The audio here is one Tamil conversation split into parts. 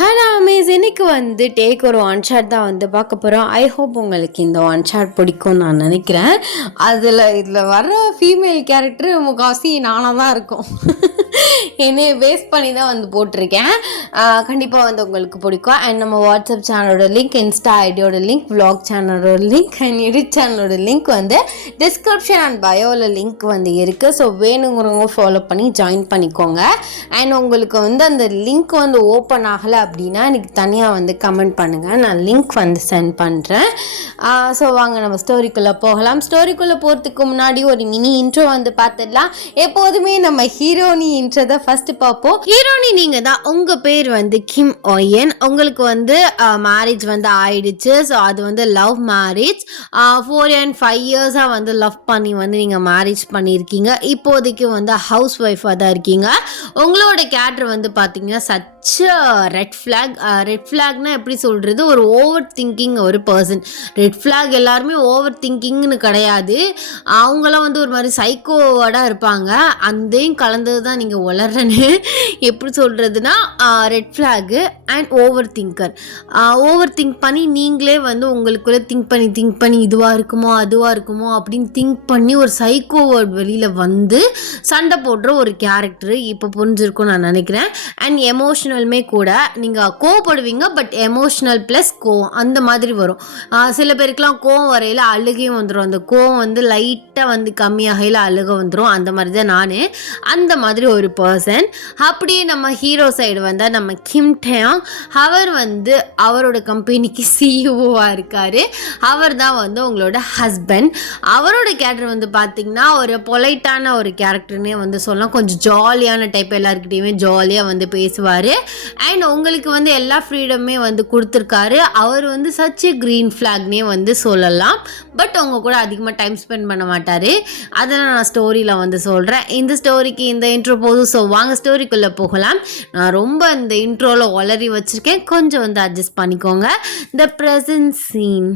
ஹலோ அமேஸ், இன்னைக்கு டேக் ஒரு ஒன் ஷாட் தான் பார்க்க போகிறோம். ஐ ஹோப் உங்களுக்கு இந்த ஒன் ஷாட் பிடிக்கும்னு நான் நினைக்கிறேன். இதில் வர்ற ஃபீமேல் கேரக்டர் முக்கால்வாசி நானாக தான் இருக்கும். என்னைய பேஸ் பண்ணி தான் போட்டிருக்கேன். கண்டிப்பாக உங்களுக்கு பிடிக்கும். அண்ட் நம்ம வாட்ஸ்அப் சேனலோட லிங்க், இன்ஸ்டா ஐடியோட லிங்க், விளாக் சேனலோட லிங்க் அண்ட் எடிட் சேனலோட லிங்க் டிஸ்கிரிப்ஷன் அண்ட் பயோவில் லிங்க் இருக்குது. ஸோ வேணுங்கிறவங்க ஃபாலோ பண்ணி ஜாயின் பண்ணிக்கோங்க. அண்ட் உங்களுக்கு அந்த லிங்க் ஓப்பன் ஆகலை அப்படின்னா எனக்கு தனியாக கமெண்ட் பண்ணுங்கள், நான் லிங்க் சென்ட் பண்ணுறேன். ஸோ வாங்க நம்ம ஸ்டோரிக்குள்ளே போகலாம். ஸ்டோரிக்குள்ளே போகிறதுக்கு முன்னாடி ஒரு மினி இன்ட்ரோ பார்த்துடலாம். எப்போதுமே நம்ம ஹீரோனி இன்ட்ரோ தான் ஃபஸ்ட்டு பார்ப்போம். ஹீரோனி நீங்கள் தான், உங்கள் பேர் கிம் ஓயன். உங்களுக்கு மேரேஜ் ஆயிடுச்சு. ஸோ அது லவ் மேரேஜ். 4 and 5 இயர்ஸாக லவ் பண்ணி நீங்கள் மேரேஜ் பண்ணியிருக்கீங்க. இப்போதைக்கு ஹவுஸ் ஒய்ஃபாக தான் இருக்கீங்க. உங்களோட கேரக்டர் பார்த்தீங்கன்னா ரெட் ஃப்ளாக்னா எப்படி சொல்கிறது, ஒரு ஓவர் திங்கிங் ஒரு பர்சன். ரெட் ஃப்ளாக் எல்லாருமே ஓவர் திங்கிங்னு கிடையாது, அவங்களாம் ஒரு மாதிரி சைக்கோவாடாக இருப்பாங்க. அந்தையும் கலந்தது தான் நீங்கள் வளர்றன்னு எப்படி சொல்கிறதுனா, red flag and over thinker. Over think பண்ணி நீங்களே உங்களுக்குள்ளே திங்க் பண்ணி இதுவாக இருக்குமோ அதுவாக இருக்குமோ அப்படின்னு திங்க் பண்ணி ஒரு சைக்கோ வெளியில் சண்டை போடுற ஒரு கேரக்டர் இப்போ புரிஞ்சிருக்கும்னு நான் நினைக்கிறேன். அண்ட் எமோஷனலுமே கூட நீங்கள் கோவப்படுவீங்க, பட் எமோஷ்னல் ப்ளஸ் கோவம் அந்த மாதிரி வரும். சில பேருக்குலாம் கோவம் வரையில் அழுகையும் வந்துடும். அந்த கோவம் லைட்டாக கம்மியாகையில் அழுக வந்துடும். அந்த மாதிரி தான் நான் அந்த மாதிரி ஒரு பர்சன். அப்படியே நம்ம ஹீரோ சைடு வந்தால் நம்ம கிம் டேயாங். அவர் அவரோட கம்பெனிக்கு சிஇஓவாக இருக்கார். அவர் தான் உங்களோட ஹஸ்பண்ட். அவரோட கேரக்டர் பார்த்திங்கன்னா ஒரு பொலைட்டான ஒரு கேரக்டர்னே சொல்லலாம். கொஞ்சம் ஜாலியான டைப், எல்லாருக்கிட்டையுமே ஜாலியாக பேசுவார். அண்ட் உங்களுக்கு எல்லா ஃப்ரீடமே கொடுத்துருக்காரு. அவர் சச் ஏ க்ரீன் ஃப்ளாக்னே சொல்லலாம். பட் அவங்க கூட அதிகமாக டைம் ஸ்பெண்ட் பண்ண மாட்டார். அதெல்லாம் நான் ஸ்டோரியில் சொல்கிறேன். இந்த ஸ்டோரிக்கு இந்த இன்ட்ரோ போதும். ஸோ வாங்க ஸ்டோரிக்குள்ளே போகலாம். நான் ரொம்ப இந்த இன்ட்ரோவில் ஒளரி வச்சுருக்கேன், கொஞ்சம் அட்ஜஸ்ட் பண்ணிக்கோங்க. The present scene.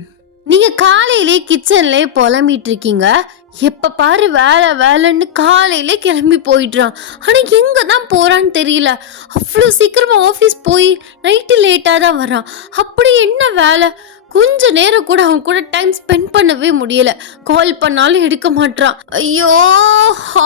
நீங்கள் காலையிலே கிச்சன்லேயே புலம்பிட்டு இருக்கீங்க. எப்போ பாரு வேலைன்னு காலையிலே கிளம்பி போயிடுறான். ஆனால் எங்கே தான் போகிறான்னு தெரியல. அவ்வளோ சீக்கிரமாக ஆஃபீஸ் போய் நைட்டு லேட்டாக தான் வரான். அப்படி என்ன வேலை? கொஞ்ச நேரம் கூட அவன் கூட டைம் ஸ்பெண்ட் பண்ணவே முடியல. கால் பண்ணாலும் எடுக்க மாட்டான். ஐயோ,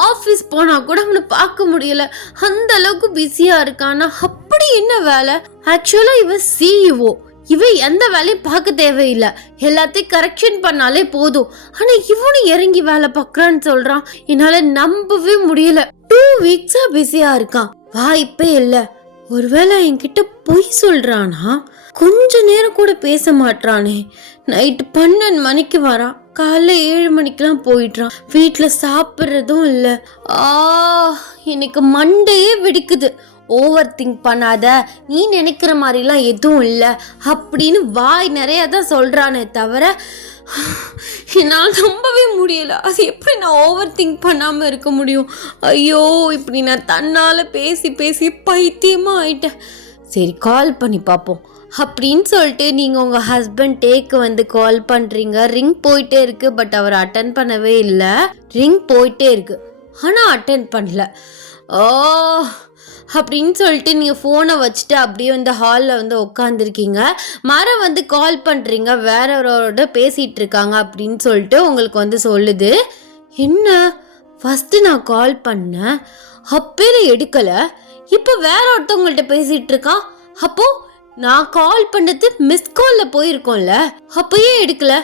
ஆஃபீஸ் போனால் கூட அவனை பார்க்க முடியல, அந்த அளவுக்கு பிஸியாக இருக்கானா. அப்படி என்ன வேலை? ஆக்சுவலாக இவன் சிஇஓ. இவன் எந்த வேலையும் பார்க்க தேவையில்லை, எல்லாத்தையும் கரெக்ஷன் பண்ணாலே போதும். ஆனால் இவனும் இறங்கி வேலை பார்க்குறான்னு சொல்கிறான். என்னால் நம்பவே முடியல. 2 வீக்ஸா பிஸியாக இருக்கான், வாய்ப்பே இல்லை. ஒருவேளை என்கிட்ட பொய் சொல்கிறானா? கொஞ்ச நேரம் கூட பேச மாட்டானே. நைட்டு 12 மணிக்கு வரான், காலைல 7 மணிக்கெலாம் போயிடுறான். வீட்டில் சாப்பிட்றதும் இல்லை. எனக்கு மண்டையே வெடிக்குது. ஓவர் திங்க் பண்ணாத, நீ நினைக்கிற மாதிரிலாம் எதுவும் இல்லை அப்படின்னு வாய் நிறையா தான் சொல்கிறானே தவிர என்னால் நம்பவே முடியலை. அது எப்படி நான் ஓவர் திங்க் பண்ணாமல் இருக்க முடியும்? ஐயோ, இப்படி நான் தன்னால் பேசி பேசி பைத்தியமாக ஆயிட்டேன். சரி, கால் பண்ணி பார்ப்போம் அப்படின்னு சொல்லிட்டு நீங்கள் உங்கள் ஹஸ்பண்ட் டேக்கு கால் பண்ணுறீங்க. ரிங் போயிட்டே இருக்குது, பட் அவர் அட்டன் பண்ணவே இல்லை. ரிங் போயிட்டே இருக்குது, ஆனால் அட்டன் பண்ணல. அப்படின்னு சொல்லிட்டு நீங்கள் ஃபோனை வச்சுட்டு அப்படியே ஹாலில் உட்காந்துருக்கீங்க. மரம் கால் பண்ணுறீங்க, வேறவரோட பேசிகிட்டு இருக்காங்க அப்படின்னு சொல்லிட்டு உங்களுக்கு சொல்லுது. என்ன, ஃபஸ்ட்டு நான் கால் பண்ணேன், அப்பேல எடுக்கலை, இப்போ வேற ஒருத்தவங்கள்ட்ட பேசிகிட்டு இருக்கான். அப்போது நான் கால் பண்ணது மிஸ் காலில் போயிருக்கோம்ல, அப்பயே எடுக்கல,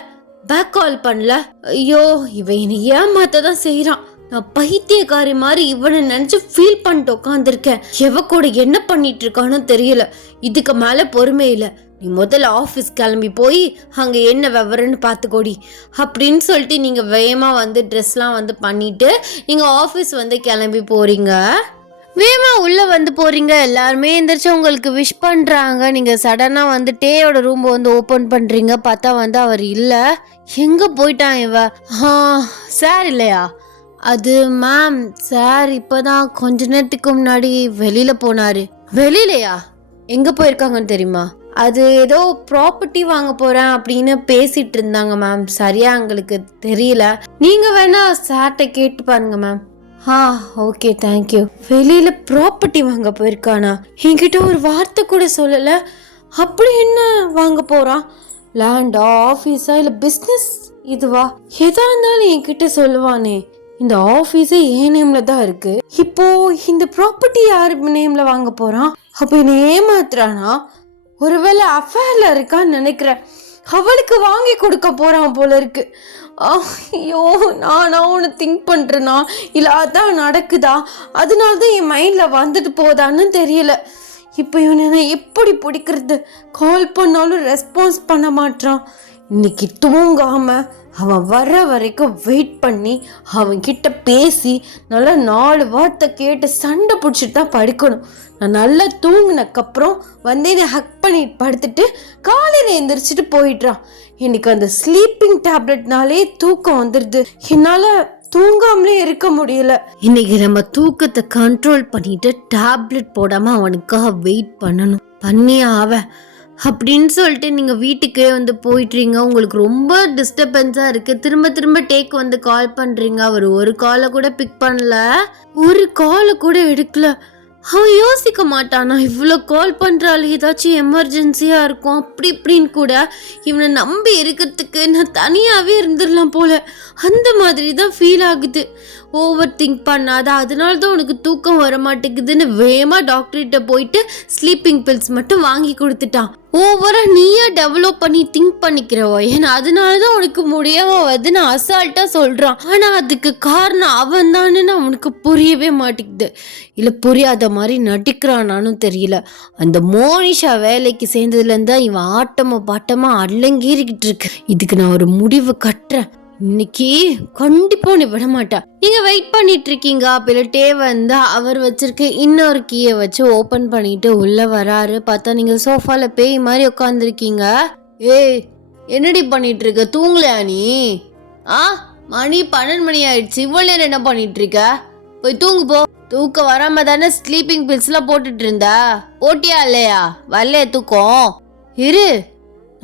பேக் கால் பண்ணல. ஐயோ, இவன் என்னை ஏமாத்த தான் செய்கிறான். நான் பைத்தியக்காரி மாதிரி இவனை நினச்சி ஃபீல் பண்ணிட்டு உட்காந்துருக்கேன். எவ கூட என்ன பண்ணிட்டு இருக்கானோ தெரியல. இதுக்கு மேலே பொறுமை இல்லை. நீ முதல்ல ஆஃபீஸ் கிளம்பி போய் அங்கே என்ன விவரன்னு பார்த்துக்கோடி அப்படின்னு சொல்லிட்டு நீங்கள் வேகமாக ட்ரெஸ்லாம் பண்ணிட்டு நீங்கள் ஆஃபீஸ் கிளம்பி போகிறீங்க. வேகமாக உள்ளே போகிறீங்க. எல்லாருமே எந்திரிச்சு உங்களுக்கு விஷ் பண்ணுறாங்க. நீங்கள் சடனாக டேயோட ரூம் ஓப்பன் பண்ணுறீங்க. பார்த்தா அவர் இல்லை. எங்கே போயிட்டான் இவ? சார் இல்லையா? அது மேம், சார் இப்போ தான் கொஞ்ச நேரத்துக்கு முன்னாடி வெளியில் போனார். வெளியிலையா? எங்கே போயிருக்காங்கன்னு தெரியுமா? அது ஏதோ ப்ராப்பர்ட்டி வாங்க போகிறேன் அப்படின்னு பேசிகிட்டு இருந்தாங்க மேம். சரியா எங்களுக்கு தெரியல. நீங்கள் வேணா சார்கிட்ட கேட்டு பாருங்க மேம். ஆ ஓகே தேங்க்யூ. வெளியில ப்ராப்பர்ட்டி வாங்க போயிருக்கானா? என்கிட்ட ஒரு வார்த்தை கூட சொல்லலை. அப்படி என்ன வாங்க போறான்? லேண்டா, ஆஃபீஸா, இல்லை பிஸ்னஸ் இதுவா? எதா இருந்தாலும் என்கிட்ட சொல்லுவானே. இந்த ஆஃபீஸே என் நேம்ல தான் இருக்கு. இப்போ இந்த ப்ராப்பர்ட்டி யார் நேம்ல வாங்க போறான்? அப்ப என்ன ஏமாத்துறானா? ஒருவேளை அஃபேர்ல இருக்கான்னு நினைக்கிறேன். அவளுக்கு வாங்கி கொடுக்க போறான் போல இருக்கு. ஐயோ, நானா ஒன்று திங்க் பண்ணுறேன்னா இல்லை அதான் நடக்குதா? அதனால தான் என் மைண்டில் வந்துட்டு போதான்னு தெரியல. இப்போ இவனை எப்படி பிடிக்கிறது? கால் பண்ணாலும் ரெஸ்பான்ஸ் பண்ண மாட்டான். இன்னைக்கு தூங்காம அவன் வர்ற வரைக்கும் வெயிட் பண்ணி அவன்கிட்ட பேசி நல்லா 4 வார்த்தை கேட்டு சண்டை பிடிச்சிட்டு தான் படுக்கணும். நான் நல்லா தூங்கினக்கப்புறம் வந்து என்னை ஹக் பண்ணிட்டு படுத்துட்டு காலையில் எந்திரிச்சிட்டு போயிடுறான். எனக்கு அந்த ஸ்லீப்பிங் டேப்லெட்னாலே தூக்கம் வந்துடுது. என்னால் தூங்காமலே இருக்க முடியல. இன்னைக்கு நம்ம தூக்கத்தை கண்ட்ரோல் பண்ணிட்டு டேப்லெட் போடாம அவனுக்காக வெயிட் பண்ணணும். பண்ணியே ஆவ அப்படின்னு சொல்லிட்டு நீங்கள் வீட்டுக்கே வந்து போயிட்டுறீங்க. உங்களுக்கு ரொம்ப டிஸ்டர்பன்ஸாக இருக்குது. திரும்ப திரும்ப டேக் வந்து கால் பண்ணுறீங்க. அவர் ஒரு காலை கூட பிக் பண்ணல, ஒரு காலை கூட எடுக்கல. அவன் யோசிக்க மாட்டானா? இவ்வளோ கால் பண்ணுறாள், ஏதாச்சும் எமர்ஜென்சியாக இருக்கும் அப்படி இப்படின்னு கூட. இவனை நம்பி இருக்கிறதுக்கு நான் தனியாகவே இருந்துடலாம் போல, அந்த மாதிரி தான் ஃபீல் ஆகுது. ஓவர் திங்க் பண்ணாத, அதனால தான் உனக்கு தூக்கம் வர மாட்டேங்குதுன்னு வேகமாக டாக்டர்கிட்ட போயிட்டு ஸ்லீப்பிங் பில்ஸ் மட்டும் வாங்கி கொடுத்துட்டான். ஓவராக நீயா டெவலப் பண்ணி திங்க் பண்ணிக்கிறவோ, ஏன்னா அதனால தான் உனக்கு முடியாம வருதுன்னு அசால்ட்டாக சொல்கிறான். ஆனால் அதுக்கு காரணம் அவன் தானேன்னு அவனுக்கு புரியவே மாட்டேங்குது. இல்லை புரியாத மாதிரி நடிக்கிறானானும் தெரியல. அந்த மோனிஷா வேலைக்கு சேர்ந்ததுலேருந்து தான் இவன் ஆட்டமோ பாட்டமா அடங்கீறிக்கிட்டு இருக்கு. இதுக்கு நான் ஒரு முடிவு கட்டுறேன். இன்னைக்கு கண்டிப்பா நீ விட மாட்டா. நீங்க வெயிட் பண்ணிட்டு இருக்கீங்க. பிள்ளட்டே வந்து அவர் வச்சிருக்க இன்னொரு கீயை வச்சு ஓபன் பண்ணிட்டு உள்ள வராரு. பார்த்தா நீங்க சோஃபால பேய் மாதிரி உட்காந்துருக்கீங்க. ஏய், என்னடி பண்ணிட்டு இருக்க? தூங்கலையா நீ? மணி 12 மணி ஆயிடுச்சு. இவ்வளவு நேரம் என்ன பண்ணிட்டு இருக்க? போய் தூங்கு போ. தூக்கம் வராம தானே ஸ்லீப்பிங் பில்ஸ் எல்லாம் போட்டுட்டு இருந்தா? போட்டியா இல்லையா? வரலையா தூக்கம்? இரு,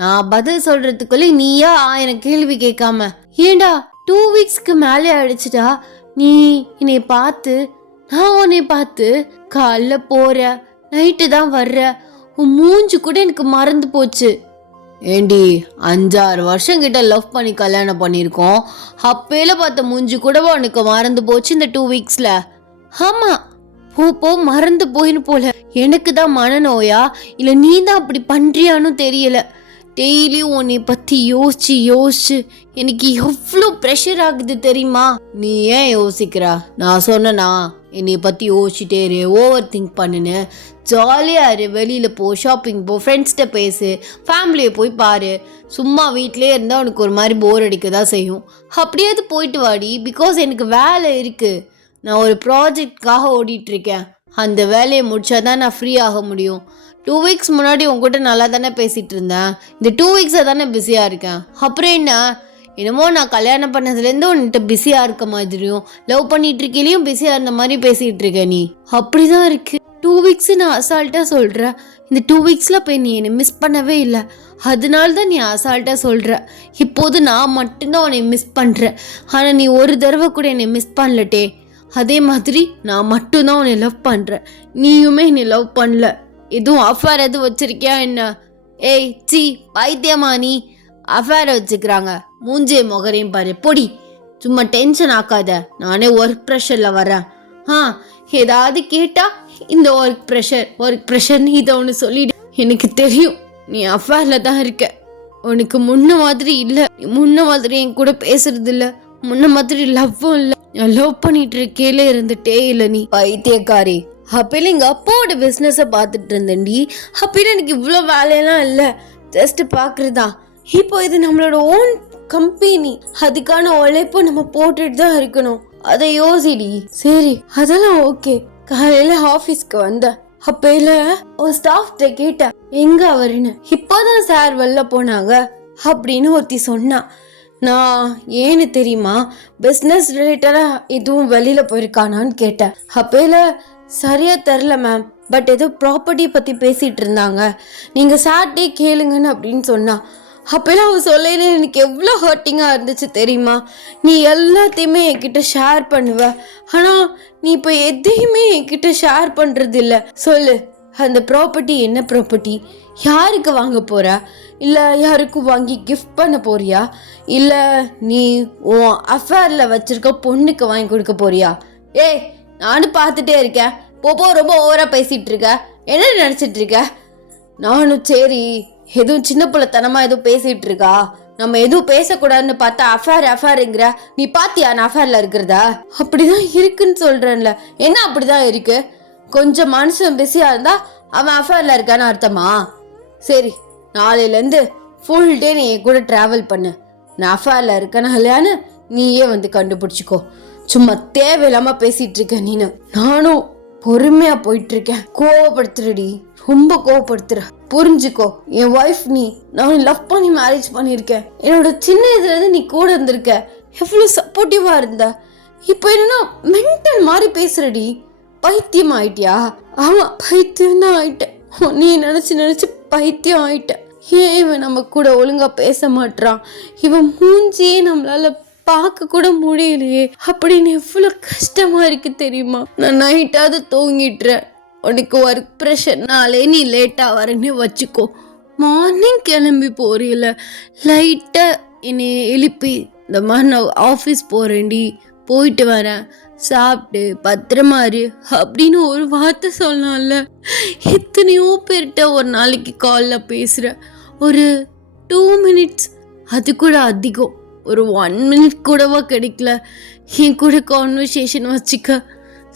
நான் பதில் சொல்றதுக்குள்ள நீயா எனக்கு கேள்வி கேட்காம. ஏண்டா 2 வீக்ஸ்க்கு மேலே ஆயிடுச்சுடா. நீ என்னை பார்த்து, நான் உன்னை பார்த்து, காலைல போற, நைட்டு தான் வர்ற. உன் மூஞ்சு கூட எனக்கு மறந்து போச்சு. ஏண்டி 5-6 வருஷம் கிட்ட லவ் பண்ணி கல்யாணம் பண்ணியிருக்கோம். அப்பையில பார்த்த மூஞ்சி கூடவா உனக்கு மறந்து போச்சு இந்த 2 வீக்ஸ்ல? ஆமா, போ மறந்து போயின்னு போல. எனக்கு தான் மனநோயா இல்லை நீ தான் அப்படி பண்றியான்னு தெரியல. டெய்லியும் உன்னை பற்றி யோசிச்சு எனக்கு எவ்வளோ ப்ரெஷர் ஆகுது தெரியுமா? நீ ஏன் யோசிக்கிறா? நான் சொன்னா என்னை பற்றி யோசிச்சுட்டே இரு, ஓவர் திங்க் பண்ணுன்னு. ஜாலியாக இரு, வெளியில் போ, ஷாப்பிங் போ, ஃப்ரெண்ட்ஸ்கிட்ட பேசு, ஃபேமிலியை போய் பாரு. சும்மா வீட்டிலே இருந்தால் உனக்கு ஒரு மாதிரி போர் அடிக்க தான் செய்யும். அப்படியாவது போயிட்டு வாடி. பிகாஸ் எனக்கு வேலை இருக்குது. நான் ஒரு ப்ராஜெக்ட்காக ஓடிட்டுருக்கேன். அந்த வேலையை முடிச்சாதான் நான் ஃப்ரீ ஆக முடியும். 2 வீக்ஸ் முன்னாடி உங்ககிட்ட நல்லா தானே பேசிகிட்டு இருந்தேன். இந்த 2 வீக்ஸாக தானே பிஸியாக இருக்கேன். அப்புறம் என்ன? என்னமோ நான் கல்யாணம் பண்ணதுலேருந்து உன்கிட்ட பிஸியாக இருக்க மாதிரியும், லவ் பண்ணிட்டு இருக்கையிலையும் பிஸியாக இருந்த மாதிரி பேசிகிட்டு இருக்க நீ. அப்படி தான் இருக்குது. 2 வீக்ஸு நான் அசால்ட்டாக சொல்கிறேன். இந்த 2 வீக்ஸில் போய் நீ என்னை மிஸ் பண்ணவே இல்லை. அதனால தான் நீ அசால்ட்டாக சொல்கிற. இப்போது நான் மட்டும்தான் உன்னை மிஸ் பண்ணுறேன். ஆனால் நீ ஒரு தடவை கூட என்னை மிஸ் பண்ணலட்டே. அதே மாதிரி நான் மட்டும்தான் உன்னை லவ் பண்ணுறேன். நீயுமே என்னை லவ் பண்ணல. எதுவும் அஃபேர் எதுவும் வச்சிருக்கியா என்ன? ஏய் சி, பைத்தியமா நீ? அஃபேரை வச்சுக்கிறாங்க. மூஞ்சே முகரையும் பாரு, பொடி. சும்மா டென்ஷன் ஆக்காத. நானே ஒர்க் ப்ரெஷரில் வரேன். ஏதாவது கேட்டா இந்த ஒர்க் ப்ரெஷர்னு இதை ஒன்று சொல்லிடு. எனக்கு தெரியும் நீ அஃபேரில் தான் இருக்க. உனக்கு முன்ன மாதிரி இல்லை. முன்ன மாதிரி என் கூட பேசுறது இல்லை. முன்ன மாதிரி லவ்வும் இல்லை. நான் லவ் பண்ணிட்டு இருக்கேல இருந்துட்டே இல்லை நீ பைத்தியக்காரி. அப்பையில எங்கள் அப்பாவோட பிஸ்னஸை பார்த்துட்டு இருந்தேன்டி. அப்பையில எனக்கு இவ்வளோ வேலையெல்லாம் இல்லை, ஜஸ்ட் பார்க்குறதா. இப்போ இது நம்மளோட ஓன் கம்பெனி. அதுக்கான உழைப்போ நம்ம போட்டுட்டு தான் இருக்கணும். அதை யோசிடி. சரி, அதெல்லாம் ஓகே. காலையில ஆஃபீஸ்க்கு வந்த அப்பையில ஒரு ஸ்டாஃப்ட கேட்டேன் எங்க அவருன்னு. இப்போதான் சார் வெளில போனாங்க அப்படின்னு ஒருத்தி சொன்னா. நான் ஏன்னு தெரியுமா, பிஸ்னஸ் ரிலேட்டடாக எதுவும் வெளியில் போயிருக்கானான்னு கேட்டேன். அப்பையில சரியா தெரில மேம், பட் ஏதோ ப்ராப்பர்ட்டி பற்றி பேசிகிட்டு இருந்தாங்க, நீங்கள் சார்ட்டே கேளுங்கன்னு அப்படின்னு சொன்னா. அப்பெல்லாம் அவன் சொல்லையில எனக்கு எவ்வளோ ஹர்ட்டிங்காக இருந்துச்சு தெரியுமா? நீ எல்லாத்தையுமே என்கிட்ட ஷேர் பண்ணுவ, ஆனால் நீ இப்போ எதையுமே என்கிட்ட ஷேர் பண்ணுறது இல்லை. சொல்லு, அந்த ப்ராப்பர்ட்டி என்ன ப்ராப்பர்ட்டி? யாருக்கு வாங்க போகிறா? இல்லை யாருக்கும் வாங்கி கிஃப்ட் பண்ண போறியா? இல்லை நீ உன் அஃபேரில் வச்சுருக்க பொண்ணுக்கு வாங்கி கொடுக்க போறியா? ஏய், நானும் பார்த்துட்டே இருக்கேன். போப்போ ரொம்ப ஓவராக பேசிகிட்டு இருக்க. என்ன நினச்சிட்டு இருக்க? நானும் சரி எதுவும் சின்ன பிள்ளைத்தனமாக எதுவும் பேசிகிட்டு இருக்கா, நம்ம எதுவும் பேசக்கூடாதுன்னு பார்த்தா அஃபேருங்கிற. நீ பாத்தியா நான் அஃபேரில் இருக்கிறதா? அப்படிதான் இருக்குன்னு சொல்கிறேன்ல. என்ன அப்படிதான் இருக்கு? கொஞ்சம் மனுஷன் பிஸியாக இருந்தால் அவன் அஃபேரில் இருக்கான்னு அர்த்தமா? சரி, நாளையிலேருந்து ஃபுல் டே நீ என் கூட ட்ராவல் பண்ணு. நான் அஃபேரில் இருக்கேனா இல்லையான்னு நீயே வந்து கண்டுபிடிச்சிக்கோ. சும்மா தேவையில்லாமல் பேசிகிட்டு இருக்க நீனு. நானும் பொறுமையா போயிட்டு இருக்கேன். கோவப்படுத்துறடி, ரொம்ப கோவப்படுத்துற. புரிஞ்சுக்கோ, என் ஒய்ஃப் நீ. நான் லவ் பண்ணி மேரேஜ் பண்ணியிருக்கேன். என்னோட சின்ன இதுல இருந்து நீ கூட இருந்திருக்க. எவ்வளவு சப்போர்ட்டிவா இருந்த. இப்போ என்னன்னா மென்டல் மாதிரி பேசுறடி. பைத்தியம் ஆயிட்டியா? ஆமா, பைத்தியம் தான் ஆயிட்டேன். நீ நினைச்சு பைத்தியம் ஆயிட்டேன். ஏன் இவன் நம்ம கூட ஒழுங்கா பேச மாட்டான்? இவன் மூஞ்சியே நம்மளால பார்க்க கூட முடியலையே அப்படின்னு எவ்வளவு கஷ்டமா இருக்கு தெரியுமா? நான் நைட்டாவது தூங்கிட்டுறேன். உனக்கு ஒர்க் ப்ரெஷர்னாலே நீ லேட்டா வரேன்னு வச்சுக்கோ. மார்னிங் கிளம்பி போறீல, லைட்டா என்னை எழுப்பி இந்த மாதிரி நான் ஆஃபீஸ் போறேன்டி, போயிட்டு வரேன், சாப்பிட்டு பத்திரமா இரு அப்படின்னு ஒரு வார்த்தை சொல்லலாம்ல. எத்தனையோ பேர்கிட்ட ஒரு நாளைக்கு காலில் பேசுற. ஒரு 2 minutes, அது கூட அதிகம், ஒரு 1 minute கூடவா கிடைக்கல என் கூட கான்வர்சேஷன் வச்சுக்க.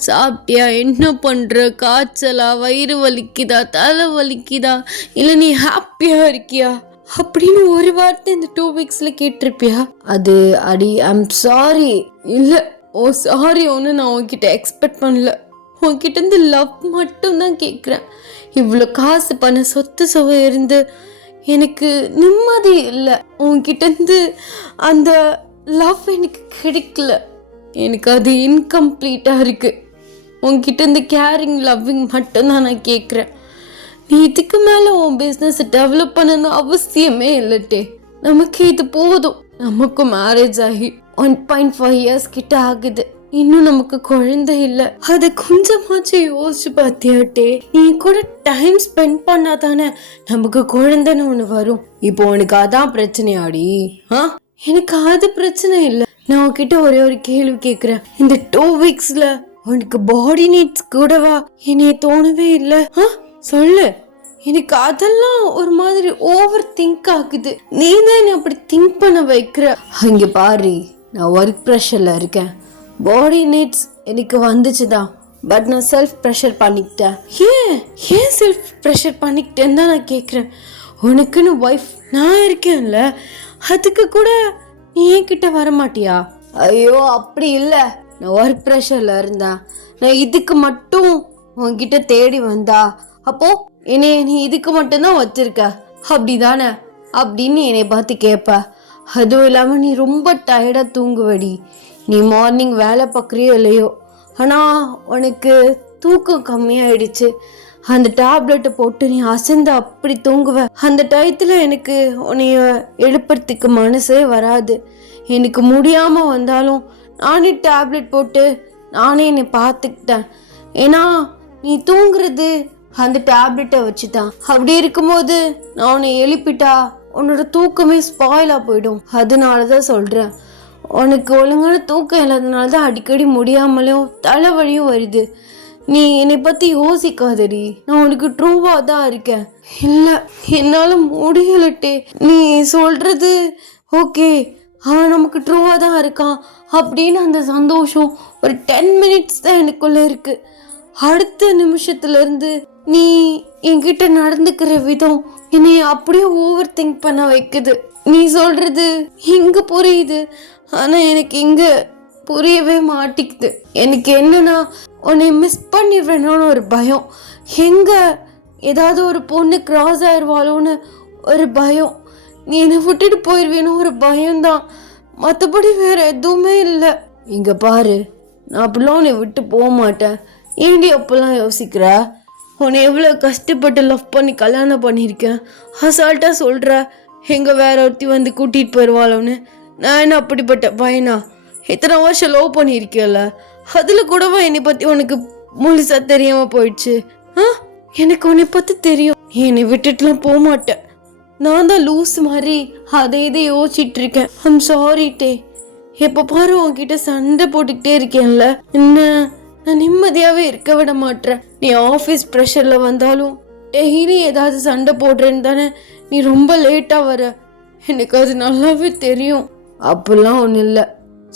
சாப்பிட்டியா, என்ன பண்ற, காய்ச்சலா, வயிறு வலிக்குதா, தலை வலிக்குதா, இல்லை நீ ஹாப்பியா இருக்கியா அப்படின்னு ஒரு வார்த்தை இந்த 2 weeksல கேட்டிருப்பியா? அது அடி ஐம் சாரி. இல்லை, ஓ சாரி ஒன்று நான் உன்கிட்ட எக்ஸ்பெக்ட் பண்ணல. உன்கிட்ட இருந்து லவ் மட்டும் தான் கேட்குறேன். இவ்வளோ காசு பண்ண சொத்து சுவை இருந்து எனக்கு நிம்மதி இல்லை. உன்கிட்ட இருந்து அந்த லவ் எனக்கு கிடைக்கல. எனக்கு அது இன்கம்ப்ளீட்டாக இருக்குது. உன்கிட்ட இருந்து கேரிங் லவ்விங் மட்டும்தான் நான் கேட்குறேன். நீ இதுக்கு மேலே உன் பிஸ்னஸை டெவலப் பண்ணணும் அவசியமே இல்லட்டே. நமக்கு இது போதும். நமக்கு மேரேஜ் ஆகி 1.5 years கிட்ட ஆகுது. இன்னும் நமக்கு குழந்தை இல்லை. அதை கொஞ்சமாச்சும் யோசிச்சு பார்த்தியாட்டே? நீ கூட டைம் ஸ்பெண்ட் பண்ணாதானே நமக்கு குழந்தைன்னு ஒன்று வரும். இப்போ உனக்கு அதான் பிரச்சனையாடி? எனக்கு அது பிரச்சனை இல்லை. நான் உன்கிட்ட ஒரே ஒரு கேள்வி கேட்குறேன். இந்த 2 weeksல உனக்கு பாடி நீட்ஸ் கூடவா என்னைய தோணவே இல்லை? சொல்லு. எனக்கு அதெல்லாம் ஒரு மாதிரி ஓவர் திங்க் ஆகுது. நீ தான் என்ன அப்படி திங்க் பண்ண வைக்கிற. இங்க பாரு, நான் ஒர்க் ப்ரெஷர்ல இருக்கேன். பாடி நீட்ஸ் எனக்கு வந்துச்சுதான், பட் நான் செல்ஃப் ப்ரெஷர் பண்ணிக்கிட்டேன். ஏன் செல்ஃப் ப்ரெஷர் பண்ணிக்கிட்டேன்னு தான் நான் கேட்குறேன். உனக்குன்னு ஒய்ஃப் நான் இருக்கேன்ல, அதுக்கு கூட நீ என்கிட்ட வரமாட்டியா? ஐயோ அப்படி இல்லை, நான் ஒர்க் ப்ரெஷரில் இருந்தேன். நான் இதுக்கு மட்டும் உன்கிட்ட தேடி வந்தா அப்போ என்னைய நீ இதுக்கு மட்டும்தான் வச்சிருக்க அப்படி தானே அப்படின்னு என்னை பார்த்து கேட்ப. அதுவும் இல்லாமல் நீ ரொம்ப டயர்டாக தூங்குவடி. நீ மார்னிங் வேலை பார்க்குறியோ இல்லையோ, ஆனால் உனக்கு தூக்கம் கம்மியாயிடுச்சு. அந்த டேப்லெட்டை போட்டு நீ அசந்து அப்படி தூங்குவ. அந்த டயத்தில் எனக்கு உன்னைய எழுப்புறதுக்கு மனசே வராது. எனக்கு முடியாமல் வந்தாலும் நானே டேப்லெட் போட்டு நானே என்னை பார்த்துக்கிட்டேன். ஏன்னா நீ தூங்குறது அந்த டேப்லெட்டை வச்சு தான். அப்படி இருக்கும்போது நான் உன்னை எழுப்பிட்டா உன்னோட தூக்கமே ஸ்பாயிலாக போயிடும். அதனால தான் சொல்கிறேன். உனக்கு ஒழுங்கான தூக்கம் இல்லாதனால தான் அடிக்கடி முடியாமலும் தலைவலியும் வருது. நீ என்னை பற்றி யோசிக்காதடி. நான் உனக்கு ட்ரூவாக தான் இருக்கேன். இல்லை, என்னால் முடியலட்டே. நீ சொல்கிறது ஓகே, அவன் நமக்கு ட்ரூவாக தான் இருக்கான் அப்படின்னு அந்த சந்தோஷம் ஒரு 10 minutes தான் எனக்குள்ளே இருக்குது. அடுத்த நிமிஷத்துலேருந்து நீ என்கிட்ட நடந்துக்கிற விதம் என்னை அப்படியே ஓவர் திங்க் பண்ண வைக்குது. நீ சொல்கிறது இங்கே புரியுது, ஆனால் எனக்கு இங்கே புரியவே மாட்டிக்குது. எனக்கு என்னன்னா உன்னை மிஸ் பண்ணிடுவேணும்னு ஒரு பயம். எங்கே ஏதாவது ஒரு பொண்ணு கிராஸ் ஆயிடுவாளோன்னு ஒரு பயம். நீ என்னை விட்டுட்டு போயிடுவேன்னு ஒரு பயம்தான், மற்றபடி வேற எதுவுமே இல்லை. இங்கே பாரு, நான் அப்படிலாம் உன்னை விட்டு போக மாட்டேன். ஏண்டி அப்பெல்லாம் யோசிக்கிற? உன்னை எவ்வளோ கஷ்டப்பட்டு லவ் பண்ணி கல்யாணம் பண்ணியிருக்கேன், அசால்ட்டாக சொல்கிற. எங்கே வேற ஒருத்தி வந்து கூட்டிகிட்டு போயிடுவாளோன்னு. நான் என்ன அப்படிப்பட்ட பையனா? இத்தனை வருஷம் லவ் பண்ணியிருக்கேல்ல, அதில் கூடவா என்னை பற்றி உனக்கு முழுசா தெரியாமல் போயிடுச்சு? எனக்கு உன்னை பற்றி தெரியும். என்னை விட்டுட்டுலாம் போக மாட்டேன். நான் தான் லூஸ் மாதிரி அதை இதை யோசிச்சுட்டு இருக்கேன். ஐம் சாரி டே. எப்போ பாரு உன்கிட்ட சண்டை போட்டுக்கிட்டே இருக்கேன்ல, என்ன நான் நிம்மதியாகவே இருக்க விட மாட்டேன். நீ ஆஃபீஸ் ப்ரெஷரில் வந்தாலும் டெய்லி ஏதாவது சண்டை போடுறேன்னு தானே நீ ரொம்ப லேட்டாக வர. எனக்கு அது நல்லாவே தெரியும். அப்படிலாம் ஒன்றும் இல்லை,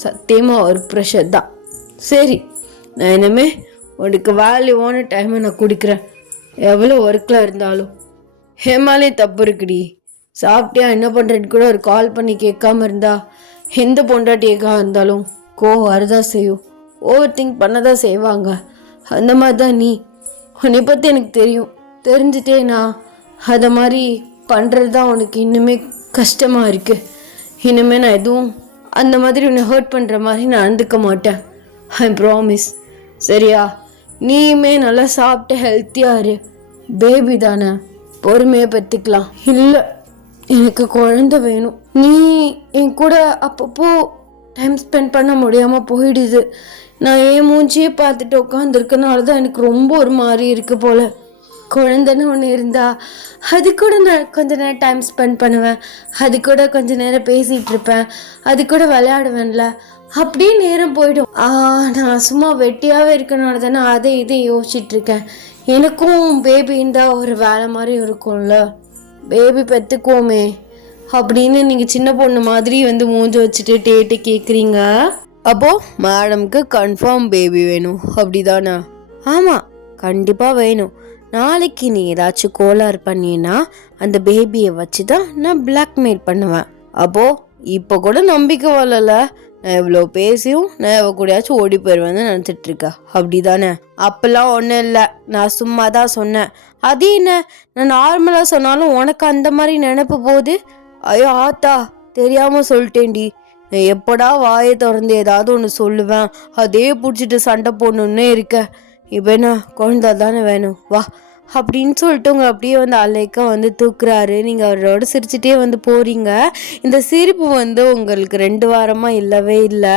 சத்தியமாக ஒரு ப்ரெஷர் தான். சரி, நான் இனிமே உனக்கு வேல்யூவான டைமை நான் கொடுக்குறேன். எவ்வளோ ஒர்க்கில் இருந்தாலும் ஏமாலே தப்பு இருக்குடி. சாப்பிட்டியா, என்ன பண்ணுறேன்னு கூட ஒரு கால் பண்ணி கேட்காம இருந்தா எந்த பொண்டாட்டியக்கா இருந்தாலும் கோவம் வரதான் செய்யும், ஓவர் திங்க் பண்ணதான் செய்வாங்க. அந்த மாதிரி தான் நீ. உன்னை பற்றி எனக்கு தெரியும். தெரிஞ்சுட்டேனா அதை மாதிரி பண்ணுறது தான் உனக்கு இன்னுமே கஷ்டமாக இருக்குது. இனிமேல் நான் எதுவும் அந்த மாதிரி உன்னை ஹர்ட் பண்ணுற மாதிரி நான் நடந்துக்க மாட்டேன். I promise. சரியா? நீயுமே நல்லா சாப்பிட்டு ஹெல்த்தியாக இரு. பேபி தானே, பொறுமையாக பெற்றுக்கலாம். இல்லை, எனக்கு குழந்தை வேணும். நீ என் கூட அப்பப்போ டைம் ஸ்பெண்ட் பண்ண முடியாமல் போயிடுது. நான் என் மூஞ்சியே பார்த்துட்டு உட்காந்துருக்கனால தான் எனக்கு ரொம்ப ஒரு மாதிரி இருக்குது போல். குழந்தைன்னு ஒன்று இருந்தா அது கூட நான் கொஞ்ச நேரம் டைம் ஸ்பெண்ட் பண்ணுவேன், அது கூட கொஞ்ச நேரம் பேசிகிட்டு இருப்பேன், அது கூட விளையாடுவேன்ல, அப்படியே நேரம் போயிடும். நான் சும்மா வெட்டியாகவே இருக்கனால தானே அதை இதை யோசிச்சுட்ருக்கேன். எனக்கும் பேபி இருந்தால் ஒரு வேலை மாதிரி இருக்கும்ல, பேபி பெற்றுக்குவோமே அப்படின்னு நீங்கள் சின்ன பொண்ணு மாதிரி வந்து மூஞ்சி வச்சுட்டு டேட்டு கேட்குறீங்க. அப்போது மேடம்க்கு கன்ஃபார்ம் பேபி வேணும் அப்படிதானே? ஆமாம், கண்டிப்பாக வேணும். நாளைக்கு நீ ஏதாச்சும் கோளாறு பண்ணினா அந்த பேபியை வச்சு தான் நான் பிளாக்மெயில் பண்ணுவேன். அப்போது இப்போ கூட நம்பிக்கை வரல, நான் இவ்வளோ பேசியும் நான் இவ கூடயாச்சும் ஓடி போயிடுவேன்னு நினச்சிட்டு இருக்கா அப்படி தானே? அப்பெல்லாம் ஒன்றும் இல்லை, நான் சும்மா தான் சொன்னேன். அது என்ன, நான் நார்மலாக சொன்னாலும் உனக்கு அந்த மாதிரி நினப்பு போகுது. ஐயோ ஆத்தா, தெரியாமல் சொல்லிட்டேன்டி. நான் எப்படா வாயை திறந்து ஏதாவது ஒன்று சொல்லுவேன், அதே பிடிச்சிட்டு சண்டை போடணுன்னே இருக்க. இப்போ என்ன, குழந்தை தானே வேணும், வா அப்படின்னு சொல்லிட்டு உங்களை அப்படியே வந்து அலைக்கா வந்து தூக்குறாரு. நீங்கள் அவரோட சிரிச்சுட்டே வந்து போகிறீங்க. இந்த சிரிப்பு வந்து உங்களுக்கு 2 வாரமாக இல்லவே இல்லை.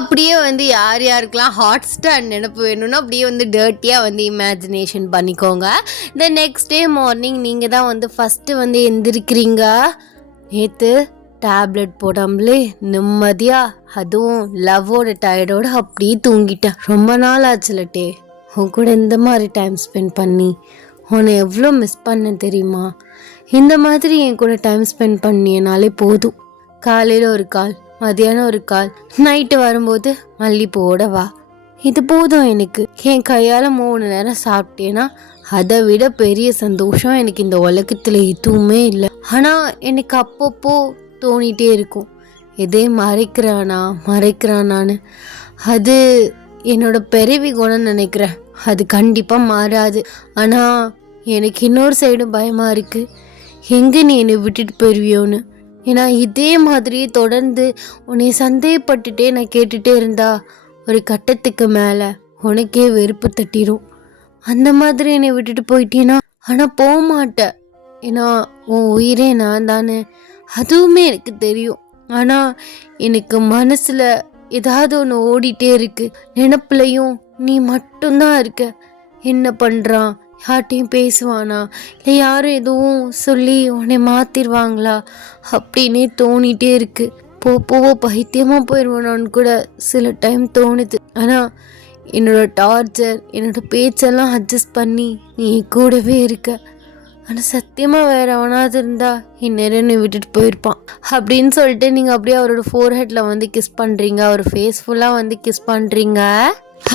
அப்படியே வந்து யார் யாருக்கெல்லாம் ஹாட் ஸ்டார் நினப்பு வேணும்னா அப்படியே வந்து டர்ட்டியாக வந்து இமேஜினேஷன் பண்ணிக்கோங்க. இந்த நெக்ஸ்ட் டே மார்னிங் நீங்கள் தான் வந்து ஃபஸ்ட்டு வந்து எந்திரிக்கிறீங்க. நேற்று டேப்லெட் போடாமலே நிம்மதியாக, அதுவும் லவ்வோட டயர்டோட அப்படியே தூங்கிட்டேன். ரொம்ப நாள் ஆச்சுலட்டே உன் கூட இந்த மாதிரி டைம் ஸ்பெண்ட் பண்ணி. உன்னை எவ்வளோ மிஸ் பண்ண தெரியுமா? இந்த மாதிரி என் கூட டைம் ஸ்பெண்ட் பண்ணியனாலே போதும். காலையில் ஒரு கால், மதியானம் ஒரு கால், நைட்டு வரும்போது மல்லிப்பூவோட வா. இது போதும் எனக்கு. என் கையால் 3 நேரம் சாப்பிட்டேன்னா அதை விட பெரிய சந்தோஷம் எனக்கு இந்த உலகத்தில் எதுவுமே இல்லை. ஆனால் எனக்கு அப்பப்போ தோணிகிட்டே இருக்கும், எதே மறைக்கிறானான்னு. அது என்னோட பிறவி குணம்னு நினைக்கிறேன். அது கண்டிப்பாக மாறாது. ஆனால் எனக்கு இன்னொரு சைடும் பயமாக இருக்குது, எங்கே நீ என்னை விட்டுட்டு போயிடுவியோன்னு. ஏன்னா இதே மாதிரியே தொடர்ந்து உன்னை சந்தேகப்பட்டுட்டே நான் கேட்டுகிட்டே இருந்தா ஒரு கட்டத்துக்கு மேலே உனக்கே வெறுப்பு தட்டிடும். அந்த மாதிரி என்னை விட்டுட்டு போயிட்டேன்னா, ஆனால் போக மாட்டேன். ஏன்னா உன் உயிரே நான் தானே, அதுவுமே எனக்கு தெரியும். ஆனால் எனக்கு மனசில் ஏதாவது ஒன்று ஓடிட்டே இருக்கு. நினப்புலையும் நீ மட்டும்தான் இருக்க. என்ன பண்ணுறான், யார்ட்டையும் பேசுவானா, இல்லை யாரும் எதுவும் சொல்லி உன்னை மாற்றிடுவாங்களா அப்படின்னே தோணிகிட்டே இருக்கு. போவோ பைத்தியமாக போயிடுவானான்னு கூட சில டைம் தோணுது. ஆனால் என்னோட டார்ச்சர், என்னோட பேச்செல்லாம் அட்ஜஸ்ட் பண்ணி நீ கூடவே இருக்க. ஆனால் சத்தியமாக வேறு அவனாவது இருந்தா இந்நேரம் நீ விட்டுட்டு போயிருப்பான் அப்படின்னு சொல்லிட்டு நீங்கள் அப்படியே அவரோட ஃபோர்ஹெட்டில் வந்து கிஸ் பண்ணுறீங்க. அவர் ஃபேஸ் ஃபுல்லாக வந்து கிஸ் பண்ணுறீங்க.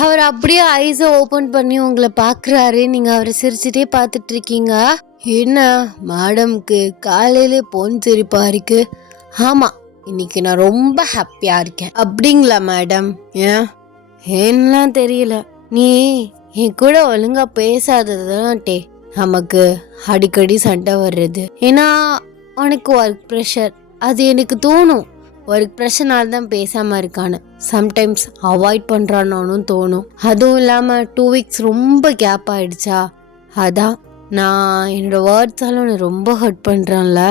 அவர் அப்படியே ஐஸை ஓப்பன் பண்ணி உங்களை பார்க்குறாரு. நீங்கள் அவரை சிரிச்சுட்டே பார்த்துட்ருக்கீங்க. என்ன மேடம்க்கு காலையிலே பொன் சிரிப்பாக இருக்கு? ஆமாம், இன்னைக்கு நான் ரொம்ப ஹாப்பியாக இருக்கேன். அப்படிங்களா மேடம்? ஏன்லாம் தெரியல, நீ என் கூட ஒழுங்காக பேசாததான் டே நமக்கு அடிக்கடி சண்டை வர்றது. ஏன்னா உனக்கு ஒர்க் ப்ரெஷர், அது எனக்கு தோணும். ஒர்க் ப்ரெஷர்னால தான் பேசாமல் இருக்கான்னு. சம்டைம்ஸ் அவாய்ட் பண்ணுறான்னு தோணும். அதுவும் இல்லாமல் 2 வீக்ஸ் ரொம்ப கேப் ஆகிடுச்சா, அதான் நான் என்னோடய வேர்ட்ஸால் உன்னை ரொம்ப ஹர்ட் பண்ணுறேன்ல.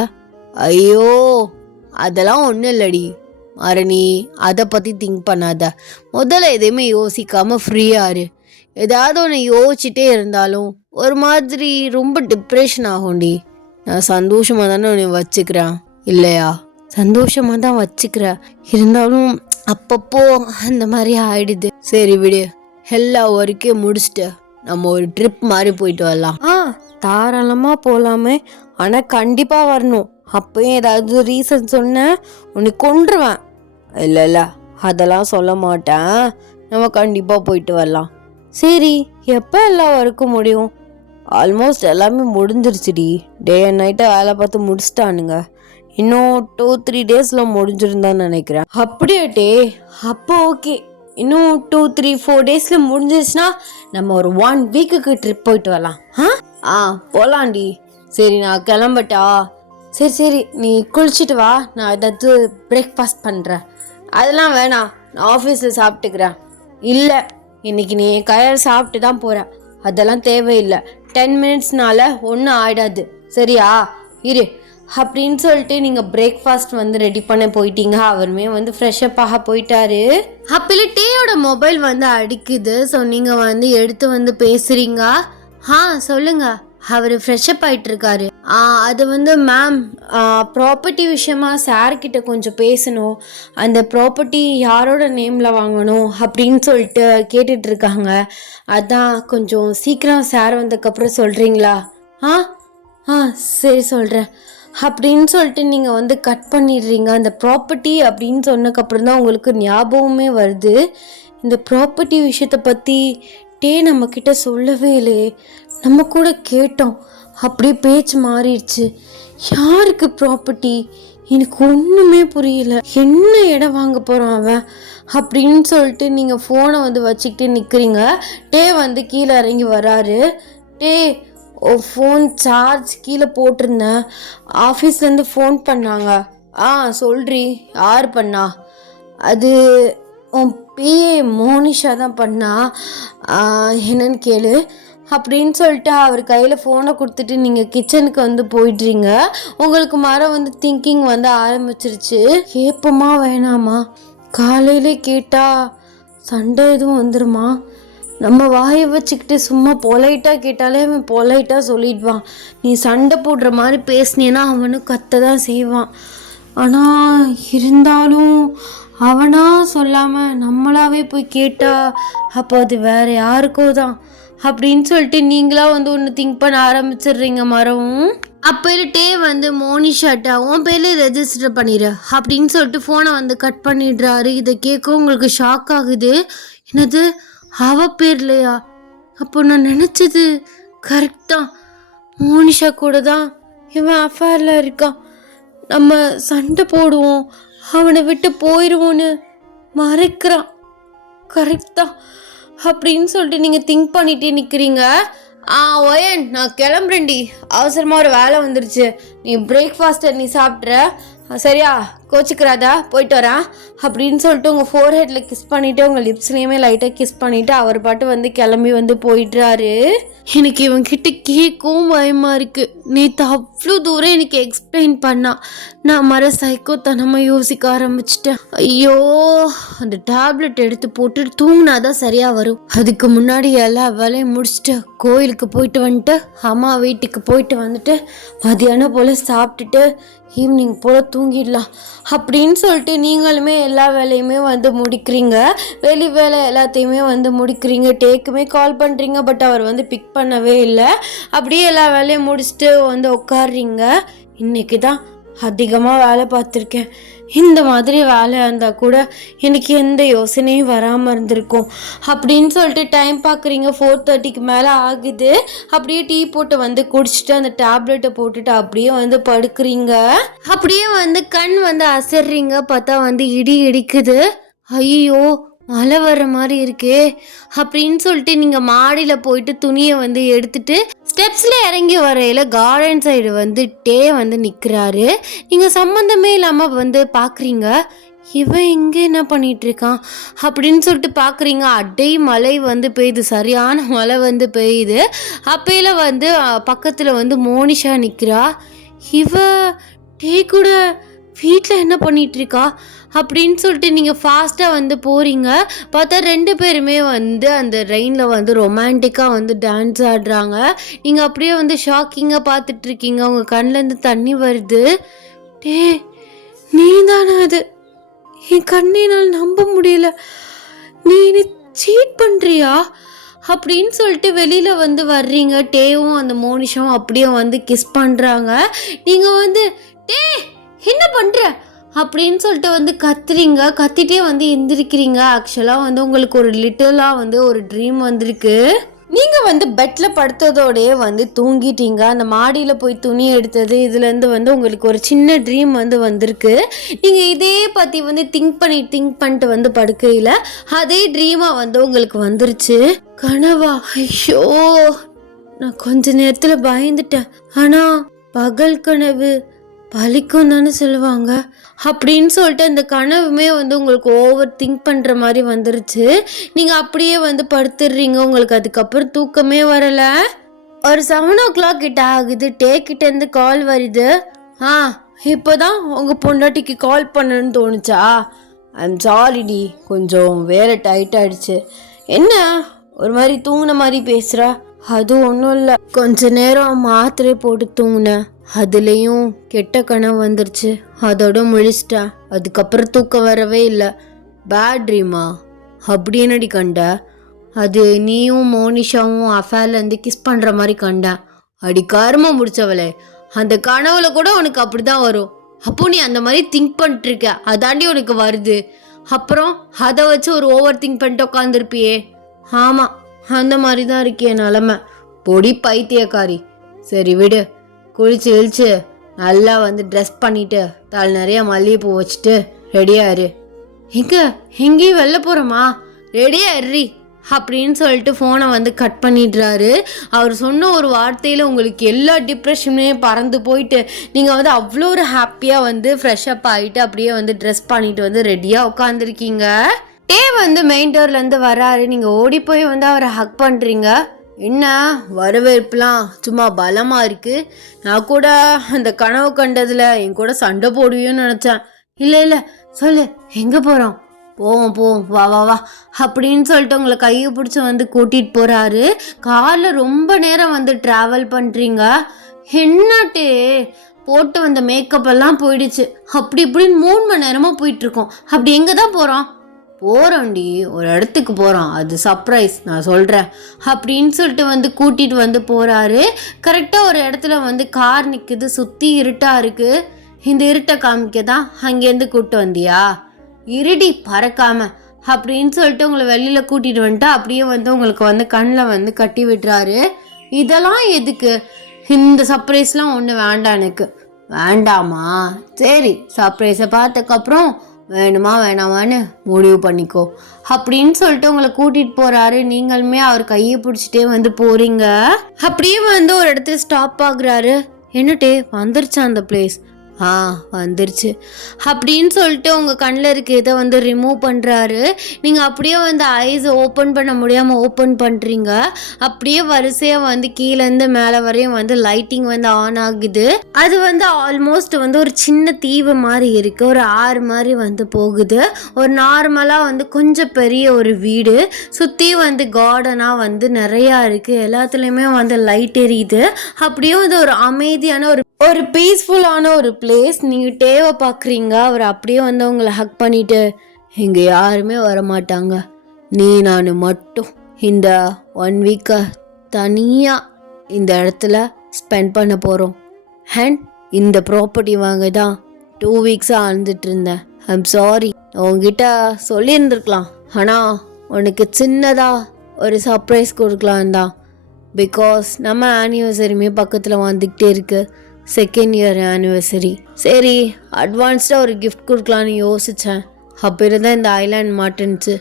ஐயோ, அதெல்லாம் ஒன்றும் இல்லடி மரணி, அதை பற்றி திங்க் பண்ணாத. முதல்ல எதையுமே யோசிக்காம ஃப்ரீயாரு. ஏதாவது ஒன்று யோசிச்சுட்டே இருந்தாலும் ஒரு மாதிரி ரொம்ப டிப்ரெஷன் ஆகும்டி. நான் சந்தோஷமாக தானே உன்னை வச்சுக்கிறேன் இல்லையா? சந்தோஷமாக தான் வச்சுக்கிறேன், இருந்தாலும் அப்பப்போ அந்த மாதிரி ஆயிடுது. சரி விடு, எல்லா ஒர்க்கையும் முடிச்சுட்டு நம்ம ஒரு ட்ரிப் மாதிரி போயிட்டு வரலாம். தாராளமாக போகலாமே, ஆனால் கண்டிப்பாக வரணும். அப்பயும் ஏதாவது ரீசன் சொன்ன உன்னை கொன்றுவேன். இல்லை அதெல்லாம் சொல்ல மாட்டேன், நம்ம கண்டிப்பாக போயிட்டு வரலாம். சரி, எப்போ எல்லா ஒர்க்கும் முடியும்? ஆல்மோஸ்ட் எல்லாமே முடிஞ்சிருச்சுடி. டே அண்ட் நைட்டை வேலை பார்த்து முடிச்சிட்டானுங்க. இன்னும் 2-3 டேஸில் முடிஞ்சிருந்தான்னு நினைக்கிறேன். அப்படியாட்டே, அப்போ ஓகே. இன்னும் 2-3-4 டேஸில் முடிஞ்சிருச்சுன்னா நம்ம ஒரு 1 வீக்குக்கு ட்ரிப் போயிட்டு வரலாம். போகலாண்டி. சரி, நான் கிளம்பட்டா? சரி, நீ குளிச்சுட்டு வா, நான் ஏதாவது பிரேக்ஃபாஸ்ட் பண்ணுறேன். அதெல்லாம் வேணாம், நான் ஆஃபீஸில் சாப்பிட்டுக்கிறேன். இல்லை, இன்னைக்கு நீ கையால் சாப்பிட்டு தான் போகிறேன். அதெல்லாம் தேவையில்லை. 10 மினிட்ஸ்னால ஒன்றும் ஆயிடாது, சரியா? இரு அப்படின்னு சொல்லிட்டு நீங்கள் பிரேக்ஃபாஸ்ட் வந்து ரெடி பண்ண போயிட்டீங்க. அவருமே வந்து ஃப்ரெஷ்அப் ஆக போயிட்டாரு. அப்பல டேயோட மொபைல் வந்து அடிக்குது. ஸோ நீங்கள் வந்து எடுத்து வந்து பேசுகிறீங்க. சொல்லுங்க. அவர் ஃப்ரெஷ்அப் ஆகிட்டு இருக்காரு. அது வந்து மேம், ப்ராப்பர்ட்டி விஷயமா சார்கிட்ட கொஞ்சம் பேசணும். அந்த ப்ராப்பர்ட்டி யாரோட நேமில் வாங்கணும் அப்படின்னு சொல்லிட்டு கேட்டுட்ருக்காங்க. அதான் கொஞ்சம் சீக்கிரம் சார் வந்ததுக்கப்புறம் சொல்கிறீங்களா? சரி சொல்கிறேன் அப்படின்னு சொல்லிட்டு நீங்கள் வந்து கட் பண்ணிடுறீங்க. அந்த ப்ராப்பர்ட்டி அப்படின்னு சொன்னதுக்கப்புறம் தான் உங்களுக்கு ஞாபகமே வருது. இந்த ப்ராப்பர்ட்டி விஷயத்தை பற்றி நம்மக்கிட்ட சொல்லவே இல்லையே. நம்ம கூட கேட்டோம், அப்படியே பேச்சு மாறிடுச்சு. யாருக்கு ப்ராப்பர்ட்டி? எனக்கு ஒன்றுமே புரியல. என்ன இடம் வாங்க போகிறான் அவன் அப்படின்னு சொல்லிட்டு நீங்கள் ஃபோனை வந்து வச்சுக்கிட்டு நிற்கிறீங்க. வந்து கீழே இறங்கி வராரு. ஃபோன் சார்ஜ் கீழே போட்டிருந்தேன், ஆஃபீஸ்லேருந்து ஃபோன் பண்ணாங்க. சொல்றி, யார் பண்ணா? அது உன் பிஏ மோனிஷா தான் பண்ணா. என்னன்னு கேளு அப்படின்னு சொல்லிட்டு அவர் கையில் ஃபோனை கொடுத்துட்டு நீங்கள் கிச்சனுக்கு வந்து போயிடுறீங்க. உங்களுக்கு மரம் வந்து திங்கிங் வந்து ஆரம்பிச்சிருச்சு. கேட்போமா வேணாமா? காலையிலே கேட்டால் சண்டை எதுவும் வந்துருமா? நம்ம வாயை வச்சுக்கிட்டு சும்மா பொலைட்டாக கேட்டாலே அவன் பொலைட்டாக சொல்லிடுவான். நீ சண்டை போடுற மாதிரி பேசினேன்னா அவனும் கத்த தான் செய்வான். ஆனால் இருந்தாலும் அவனா சொல்லாமல் நம்மளாவே போய் கேட்டா அப்போ அது வேற யாருக்கோ தான் அப்படின்னு சொல்லிட்டு நீங்களா வந்து ஒன்று திங்க் பண்ண ஆரம்பிச்சிடுறீங்க. மரவும் அப்போட்டே வந்து மோனிஷாட்டா உன் பேர்லேயே ரெஜிஸ்டர் பண்ணிடு அப்படின்னு சொல்லிட்டு ஃபோனை வந்து கட் பண்ணிடுறாரு. இதை கேட்க உங்களுக்கு ஷாக் ஆகுது. என்னது, அவ பேர்லையா? அப்போ நான் நினச்சது கரெக்ட் தான். மோனிஷா கூட தான் இவன் அஃபேரில் இருக்கான். நம்ம சண்டை போடுவோம், அவனை விட்டு போயிடுவோன்னு மறைக்கிறான். கரெக்ட் தான் அப்படின்னு சொல்லிட்டு நீங்கள் திங்க் பண்ணிகிட்டே நிற்கிறீங்க. ஒயன், நான் கிளம்புறேன்டி, அவசரமாக ஒரு வேலை வந்துருச்சு. நீ பிரேக்ஃபாஸ்ட்டை நீ சாப்பிட்ற, சரியா? கோச்சிக்கிறாதா, போயிட்டு வரேன் அப்படின்னு சொல்லிட்டு உங்கள் ஃபோர்ஹெட்டில் கிஸ் பண்ணிவிட்டு உங்கள் லிப்ஸ்லேயுமே லைட்டாக கிஸ் பண்ணிவிட்டு அவர் பாட்டு வந்து கிளம்பி வந்து போயிட்டுறாரு. எனக்கு இவன்கிட்ட கேட்கவும் பயமாக இருக்குது. நேற்று அவ்வளோ தூரம் எனக்கு எக்ஸ்பிளைன் பண்ணான். நான் சைக்கோத்தனமாக யோசிக்க ஆரம்பிச்சிட்டேன். ஐயோ, அந்த டேப்லெட் எடுத்து போட்டு தூங்கினாதான் சரியாக வரும். அதுக்கு முன்னாடி எல்லா வேலையும் முடிச்சுட்டு கோயிலுக்கு போயிட்டு வந்துட்டு அம்மா வீட்டுக்கு போயிட்டு வந்துட்டு மதியானம் போல் சாப்பிட்டுட்டு ஈவினிங் போல் தூங்கிடலாம் அப்படின்னு சொல்லிட்டு நீங்களுமே எல்லா வேலையுமே வந்து முடிக்கிறீங்க. வெளி வேலை எல்லாத்தையுமே வந்து முடிக்கிறீங்க. டேக்குமே கால் பண்ணுறீங்க, பட் அவர் வந்து பிக் பண்ணவே இல்லை. அப்படியே எல்லா வேலையும் முடிச்சுட்டு வந்து உட்காடுறீங்க. இன்றைக்கி தான் அதிகமாக வேலை பார்த்துருக்கேன். இந்த மாதிரி வேலையாக இருந்தால் கூட எனக்கு எந்த யோசனையும் வராமல் இருந்திருக்கும் அப்படின்னு சொல்லிட்டு டைம் பார்க்குறீங்க. 4:30க்கு மேலே ஆகுது. அப்படியே டீ போட்டு வந்து குடிச்சிட்டு அந்த டேப்லெட்டை போட்டுட்டு அப்படியே வந்து படுக்கிறீங்க. அப்படியே வந்து கண் வந்து அசர்றீங்க. பார்த்தா வந்து இடி இடிக்குது. ஐயோ, மழை வர்ற மாதிரி இருக்கே அப்படின்னு சொல்லிட்டு நீங்கள் மாடியில் போயிட்டு துணியை வந்து எடுத்துட்டு ஸ்டெப்ஸில் இறங்கி வரையில் கார்டன் சைடு வந்து வந்து நிற்கிறாரு. நீங்கள் சம்மந்தமே இல்லாமல் வந்து பார்க்குறீங்க. இவன் எங்கே என்ன பண்ணிட்டு இருக்கான் அப்படின்னு சொல்லிட்டு பார்க்குறீங்க. அடை மழை வந்து பெய்யுது, சரியான மழை வந்து பெய்யுது. அப்பையில் வந்து பக்கத்தில் வந்து மோனிஷா நிற்கிறா. இவ டே கூட வீட்டில் என்ன பண்ணிட்டு இருக்கா அப்படின்னு சொல்லிட்டு நீங்கள் ஃபாஸ்ட்டாக வந்து போகிறீங்க. பார்த்தா 2 பேருமே வந்து அந்த ரெயினில் வந்து ரொமான்டிக்காக வந்து டான்ஸ் ஆடுறாங்க. நீங்கள் அப்படியே வந்து ஷாக்கிங்காக பார்த்துட்ருக்கீங்க. உங்கள் கண்ணிலேருந்து தண்ணி வருது. டே நீ தானே அது? என் கண்ணெனால் நம்ப முடியல. நீ சீட் பண்ணுறியா அப்படின்னு சொல்லிட்டு வெளியில் வந்து வர்றீங்க. டேவும் அந்த மோனிஷாவும் அப்படியே வந்து கிஸ் பண்ணுறாங்க. நீங்கள் வந்து டே என்ன பண்ணுற அப்படின்னு சொல்லிட்டு வந்து கத்திட்டே வந்து எந்திரிக்கிறீங்க. ஆக்சுவலாக வந்து உங்களுக்கு ஒரு லிட்டலாக வந்து ஒரு ட்ரீம் வந்திருக்கு. நீங்கள் வந்து பெட்டில் படுத்ததோடையே வந்து தூங்கிட்டீங்க. அந்த மாடியில் போய் துணி எடுத்தது இதுலேருந்து வந்து உங்களுக்கு ஒரு சின்ன ட்ரீம் வந்து வந்திருக்கு. நீங்கள் இதே பற்றி வந்து திங்க் பண்ணிட்டு வந்து படுக்கையில் அதே ட்ரீமாக வந்து உங்களுக்கு வந்துருச்சு. கனவா? ஐயோ, நான் கொஞ்ச நேரத்தில் பயந்துட்டேன். ஆனால் பகல் கனவு பலிக்கும் தானே சொல்லுவாங்க. அப்படின்னு சொல்லிட்டு அந்த கனவுமே வந்து உங்களுக்கு ஓவர் திங்க் பண்ணுற மாதிரி வந்துருச்சு. நீங்கள் அப்படியே வந்து படுத்துடுறீங்க. உங்களுக்கு அதுக்கப்புறம் தூக்கமே வரலை. ஒரு 7 o'clock கிட்ட ஆகுது. டேக்கிட்டேருந்து கால் வருது. இப்போ தான் உங்கள் பொண்டாட்டிக்கு கால் பண்ணணும்னு தோணுச்சா? ஐம் சாரிடி, கொஞ்சம் வேலை டைட் ஆகிடுச்சு. என்ன ஒரு மாதிரி தூங்கின மாதிரி பேசுகிறா? அது ஒன்றும் இல்லை, கொஞ்ச நேரம் மாத்திரை போட்டு தூங்கினேன். அதுலேயும் கெட்ட கனவு வந்துருச்சு. அதோட முழிச்சிட்டேன். அதுக்கப்புறம் தூக்கம் வரவே இல்லை. பேட் ட்ரீமா? அப்படின்னடி கண்ட? அது நீயும் மோனிஷாவும் அஃபேர்லேருந்து கிஸ் பண்ணுற மாதிரி கண்டேன். அடிக்காரமாக முடிச்சவளே, அந்த கனவுல கூட உனக்கு அப்படி தான் வரும். அப்போ நீ அந்த மாதிரி திங்க் பண்ணிட்டுருக்க, அதாண்டி உனக்கு வருது. அப்புறம் அதை வச்சு ஒரு ஓவர் திங்க் பண்ணிட்டு உட்காந்துருப்பியே. ஆமாம், அந்த மாதிரி தான் இருக்கே நிலமை. பொடி பைத்தியக்காரி. சரி விடு, குளிச்சு இழிச்சு நல்லா வந்து ட்ரெஸ் பண்ணிட்டு தலை நிறைய மல்லிகைப்பூ வச்சுட்டு ரெடியாரு. எங்கேயும் வெளில போகிறோமா? ரெடியாரி அப்படின்னு சொல்லிட்டு ஃபோனை வந்து கட் பண்ணிடுறாரு. அவர் சொன்ன ஒரு வார்த்தையில் உங்களுக்கு எல்லா டிப்ரெஷனுமே பறந்து போயிட்டு நீங்கள் வந்து அவ்வளோ ஒரு ஹாப்பியாக வந்து ஃப்ரெஷ்அப் ஆகிட்டு அப்படியே வந்து ட்ரெஸ் பண்ணிட்டு வந்து ரெடியாக உட்காந்துருக்கீங்க. டே வந்து மெயின் டோர்லேருந்து வராரு. நீங்கள் ஓடி போய் வந்து அவரை ஹக் பண்ணுறீங்க. என்ன வரவேற்புலாம் சும்மா பலமாக இருக்குது. நான் கூட அந்த கனவு கண்டதில் என் கூட சண்டை போடுவியோன்னு நினச்சேன். இல்லை சொல்லு, எங்கே போகிறோம்? போவோம் வா வா வா அப்படின்னு சொல்லிட்டு உங்களை கையை பிடிச்சி வந்து கூட்டிகிட்டு போகிறாரு. காரில் ரொம்ப நேரம் வந்து ட்ராவல் பண்ணுறீங்க. என்னட்டே போட்டு வந்த மேக்கப் எல்லாம் போயிடுச்சு. அப்படி இப்படின்னு 3 மணி நேரமாக போயிட்டுருக்கோம். அப்படி எங்கே தான் போகிறோம்? போகிறோண்டி, ஒரு இடத்துக்கு போகிறோம், அது சர்ப்ரைஸ், நான் சொல்கிறேன் அப்படின்னு சொல்லிட்டு வந்து கூட்டிகிட்டு வந்து போகிறாரு. கரெக்டாக ஒரு இடத்துல வந்து கார் நிற்குது. சுற்றி இருட்டாக இருக்குது. இந்த இருட்டை காமிக்க தான் அங்கேருந்து கூப்பிட்டு வந்தியா? இருடி பறக்காம அப்படின்னு சொல்லிட்டு உங்களை வெளியில் கூட்டிகிட்டு வந்துட்டு அப்படியே வந்து உங்களுக்கு வந்து கண்ணில் வந்து கட்டி விட்டுறாரு. இதெல்லாம் எதுக்கு? இந்த சர்ப்ரைஸ்லாம் ஒன்றும் வேண்டாம் எனக்கு. வேண்டாமா? சரி, சர்ப்ரைஸை பார்த்ததுக்கப்புறம் வேணுமா வேணாமான்னு முடிவு பண்ணிக்கோ அப்படின்னு சொல்லிட்டு உங்களை கூட்டிகிட்டு போகிறாரு. நீங்களுமே அவர் கையை பிடிச்சிட்டே வந்து போகிறீங்க. அப்படியே வந்து ஒரு இடத்துல ஸ்டாப் ஆகுறாரு. என்னட்டே வந்துருச்சா அந்த பிளேஸ்? வந்துருச்சு அப்படின்னு சொல்லிட்டு உங்கள் கண்ணில் இருக்க இதை வந்து ரிமூவ் பண்ணுறாரு. நீங்கள் அப்படியே வந்து ஐஸ் ஓப்பன் பண்ண முடியாமல் ஓப்பன் பண்ணுறீங்க. அப்படியே வரிசையாக வந்து கீழேருந்து மேலே வரையும் வந்து லைட்டிங் வந்து ஆன் ஆகுது. அது வந்து ஆல்மோஸ்ட் வந்து ஒரு சின்ன தீவு மாதிரி இருக்குது. ஒரு ஆறு மாதிரி வந்து போகுது. ஒரு நார்மலாக வந்து கொஞ்சம் பெரிய ஒரு வீடு. சுற்றி வந்து கார்டனாக வந்து நிறையா இருக்குது. எல்லாத்துலேயுமே வந்து லைட் எரியுது. அப்படியே வந்து ஒரு அமைதியான ஒரு பீஸ்ஃபுல்லான ஒரு பிளேஸ். நீங்கள் டேவை பார்க்குறீங்க. அவர் அப்படியே வந்து உங்களை ஹக் பண்ணிவிட்டு, இங்கே யாருமே வரமாட்டாங்க, நீ நான் மட்டும் இந்த 1 வீக்கை தனியாக இந்த இடத்துல ஸ்பெண்ட் பண்ண போகிறோம். அண்ட் இந்த ப்ராப்பர்ட்டி வாங்க தான் 2 வீக்ஸாக அழுந்துட்டு இருந்தேன். ஐம் சாரி, உங்ககிட்ட சொல்லியிருந்துருக்கலாம். ஆனால் உனக்கு சின்னதாக ஒரு சர்ப்ரைஸ் கொடுக்கலாம் தான். பிகாஸ் நம்ம ஆனிவர்சரியுமே பக்கத்தில் வந்துக்கிட்டே இருக்குது. 2nd year anniversary. சரி, அட்வான்ஸ்டாக ஒரு கிஃப்ட் கொடுக்கலான்னு யோசித்தேன். அப்போ இருந்தால் இந்த ஐலாண்ட் மாட்டேன்ச்சு.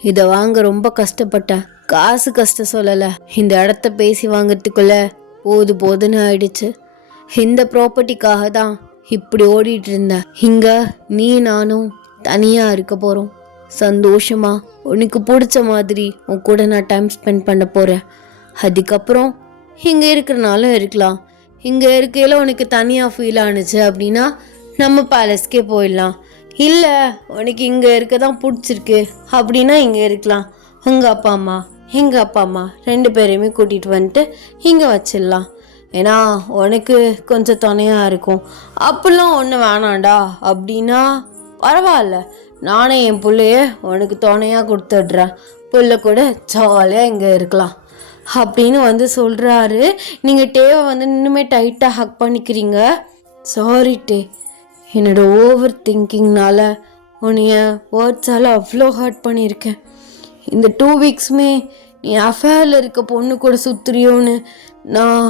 இதை வாங்க ரொம்ப கஷ்டப்பட்டேன். காசு கஷ்டம் சொல்லலை, இந்த இடத்த பேசி வாங்கிறதுக்குள்ளே போதுன்னு ஆயிடுச்சு. இந்த ப்ராப்பர்ட்டிக்காக தான் இப்படி ஓடிட்டு இருந்தேன். இங்கே நீ நானும் தனியாக இருக்க போகிறோம். சந்தோஷமாக உனக்கு பிடிச்ச மாதிரி உன் கூட நான் டைம் ஸ்பெண்ட் பண்ண போகிறேன். அதுக்கப்புறம் இங்கே இருக்கிறனாலும் இருக்கலாம், இங்கே இருக்கையில் உனக்கு தனியாக ஃபீல் ஆணுச்சு அப்படின்னா நம்ம பேலஸ்க்கே போயிடலாம். இல்லை உனக்கு இங்கே இருக்க தான் பிடிச்சிருக்கு அப்படின்னா இங்கே இருக்கலாம். உங்கள் அப்பா அம்மா எங்கள் அப்பா அம்மா 2 பேரையுமே கூட்டிகிட்டு வந்துட்டு இங்கே வச்சிடலாம். ஏன்னா உனக்கு கொஞ்சம் துணையாக இருக்கும். அப்படிலாம் ஒன்று வேணாண்டா அப்படின்னா பரவாயில்ல, நானே என் பிள்ளைய உனக்கு துணையாக கொடுத்துட்றேன், பிள்ளை கூட ஜாலியாக இங்கே இருக்கலாம் அப்படின்னு வந்து சொல்கிறாரு. நீங்கள் டேவை வந்து இன்னுமே டைட்டாக ஹக் பண்ணிக்கிறீங்க. சாரி டே, என்னோட ஓவர் திங்கிங்னால உன்னைய வேர்ட்ஸால் அவ்வளோ ஹர்ட் பண்ணியிருக்கேன். இந்த 2 வீக்ஸுமே நீ அஃபேரில் இருக்க பொண்ணு கூட சுற்றுறியோன்னு நான்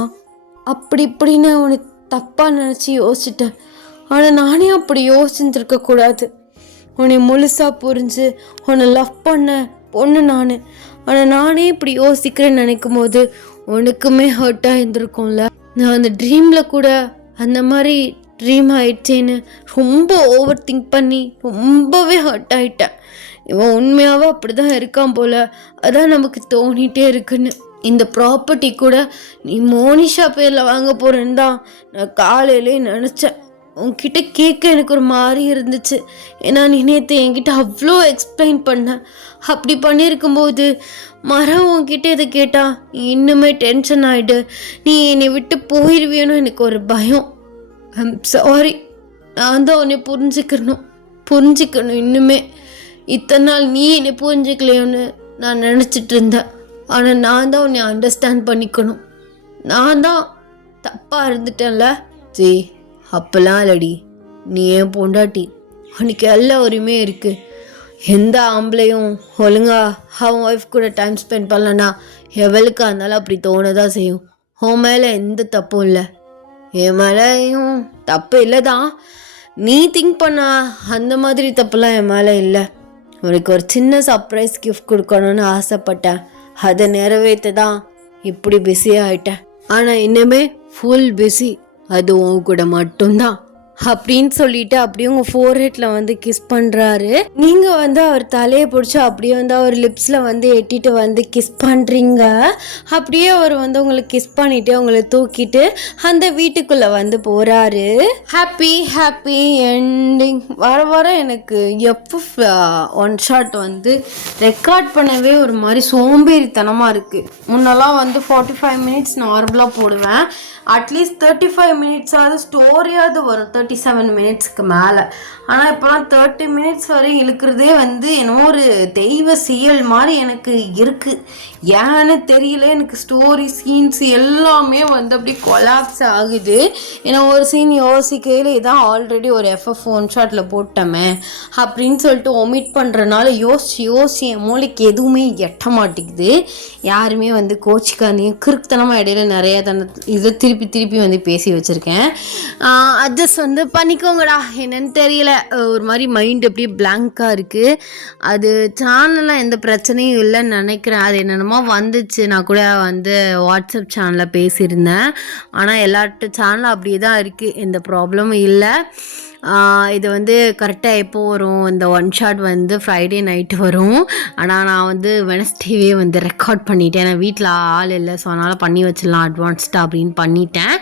அப்படி இப்படின்னு உனக்கு தப்பாக நினச்சி யோசிச்சிட்டேன். ஆனால் நானே அப்படி யோசிச்சுருக்கக்கூடாது. உன்னை முழுசாக புரிஞ்சு உன்னை லவ் பண்ண பொண்ணு நான். ஆனால் நானே இப்படி யோசிக்கிறேன்னு நினைக்கும் போது உனக்குமே ஹர்ட்டாக இருந்திருக்கும்ல. நான் அந்த ட்ரீமில் கூட அந்த மாதிரி ட்ரீம் ஆயிடுச்சேன்னு ரொம்ப ஓவர் திங்க் பண்ணி ரொம்பவே ஹர்ட் ஆகிட்டேன். இவன் உண்மையாகவே அப்படி தான் இருக்கான் போல், அதான் நமக்கு தோணிகிட்டே இருக்குன்னு. இந்த ப்ராப்பர்ட்டி கூட நீ மோனிஷா பேரில் வாங்க போகிறேன்னு தான் நான் காலையிலே நினச்சேன். உன்கிட்ட கேட்க எனக்கு ஒரு மாதிரி இருந்துச்சு. ஏன்னா நீ நேற்று என்கிட்ட அவ்வளோ எக்ஸ்பிளைன் பண்ண. அப்படி பண்ணியிருக்கும்போது மரம் உன்கிட்ட இதை கேட்டால் நீ இன்னுமே டென்ஷன் ஆகிடு, நீ என்னை விட்டு போயிடுவியோன்னு எனக்கு ஒரு பயம். I'm sorry. நான் தான் உன்னை புரிஞ்சுக்கணும் இன்னுமே. இத்தனை நாள் நீ என்னை புரிஞ்சுக்கலையோன்னு நான் நினச்சிட்டு இருந்தேன். ஆனால் நான் தான் உன்னை அண்டர்ஸ்டாண்ட் பண்ணிக்கணும். நான் தான் தப்பாக இருந்துட்டேன்ல. ஜி அப்போல்லாம் இல்லடி, நீ ஏன் பொண்டாட்டி, உனக்கு எல்லா உரிமையும் இருக்குது. எந்த ஆம்பளையும் ஒழுங்கா அவன் ஒய்ஃப் கூட டைம் ஸ்பெண்ட் பண்ணலன்னா எவளுக்காக இருந்தாலும் அப்படி தோணதான் செய்யும். உன் மேலே எந்த தப்பும் இல்லை, என் மேலேயும் தப்பு இல்லை தான். நீ திங்க் பண்ண அந்த மாதிரி தப்புலாம் என் மேலே இல்லை. உனக்கு ஒரு சின்ன சர்ப்ரைஸ் கிஃப்ட் கொடுக்கணும்னு ஆசைப்பட்டேன். அதை நிறைவேற்ற தான் இப்படி பிஸியாக ஆகிட்டேன். ஆனால் இன்னுமே ஃபுல் பிஸி, அது உன் கூட மட்டும்தான் அப்படின்னு சொல்லிட்டு அப்படியே உங்கள் ஃபோர்ஹெட்டில் வந்து கிஸ் பண்ணுறாரு. நீங்கள் வந்து அவர் தலையை பிடிச்சி அப்படியே வந்து அவர் லிப்ஸில் வந்து எட்டிட்டு வந்து கிஸ் பண்ணுறீங்க. அப்படியே அவர் வந்து உங்களுக்கு கிஸ் பண்ணிவிட்டு உங்களை தூக்கிட்டு அந்த வீட்டுக்குள்ளே வந்து போகிறாரு. Happy ending. வர எனக்கு ஒன் ஷாட் வந்து ரெக்கார்ட் பண்ணவே ஒரு மாதிரி சோம்பேறித்தனமாக இருக்குது. முன்னெல்லாம் வந்து 45 மினிட்ஸ் நார்மலாக போடுவேன். அட்லீஸ்ட் 35 மினிட்ஸாவது ஸ்டோரியாவது வரும், 37 மினிட்ஸ்க்கு மேலே. ஆனால் இப்போலாம் 30 மினிட்ஸ் வரை இழுக்கிறதே வந்து என்னமோ ஒரு தெய்வ செயல் மாதிரி எனக்கு இருக்குது. ஏன்னு தெரியல, எனக்கு ஸ்டோரி சீன்ஸ் எல்லாமே வந்து அப்படியே கொலாப்ஸ் ஆகுது. ஏன்னா ஒரு சீன் யோசிக்கையில் இதான் ஆல்ரெடி ஒரு எஃப்எஃப் ஒன் ஷாட்டில் போட்டோமே அப்படின்னு சொல்லிட்டு ஒமிட் பண்ணுறதுனால யோசிச்சு என் மூளைக்கு எதுவுமே எட்ட மாட்டேங்குது. யாருமே வந்து கோச்சிக்காதையும் கிறுக்குத்தனமாக இடையில நிறைய இதை திருப்பி வந்து பேசி வச்சுருக்கேன். அட்ஜஸ்ட் வந்து பண்ணிக்கோங்கடா. என்னன்னு தெரியல, ஒரு மாதிரி மைண்ட் அப்படியே பிளாங்காக இருக்குது. அது சேனலில் எந்த பிரச்சனையும் இல்லைன்னு நினைக்கிறேன். அது என்னென்னமோ வந்துச்சு. நான் கூட வந்து வாட்ஸ்அப் சேனலில் பேசியிருந்தேன். ஆனால் எல்லாட்டு சேனலும் அப்படியே தான் இருக்குது, எந்த ப்ராப்ளமும் இல்லை. இது வந்து கரெக்டாக எப்போ வரும், இந்த ஒன் ஷாட் வந்து ஃப்ரைடே நைட்டு வரும். ஆனால் நான் வந்து வெனஸ்டேவே வந்து ரெக்கார்ட் பண்ணிட்டேன். ஏன்னா வீட்டில் ஆள் இல்லை, ஸோ அதனால் பண்ணி வச்சிடலாம் அட்வான்ஸ்டாக அப்படின்னு பண்ணிட்டேன்.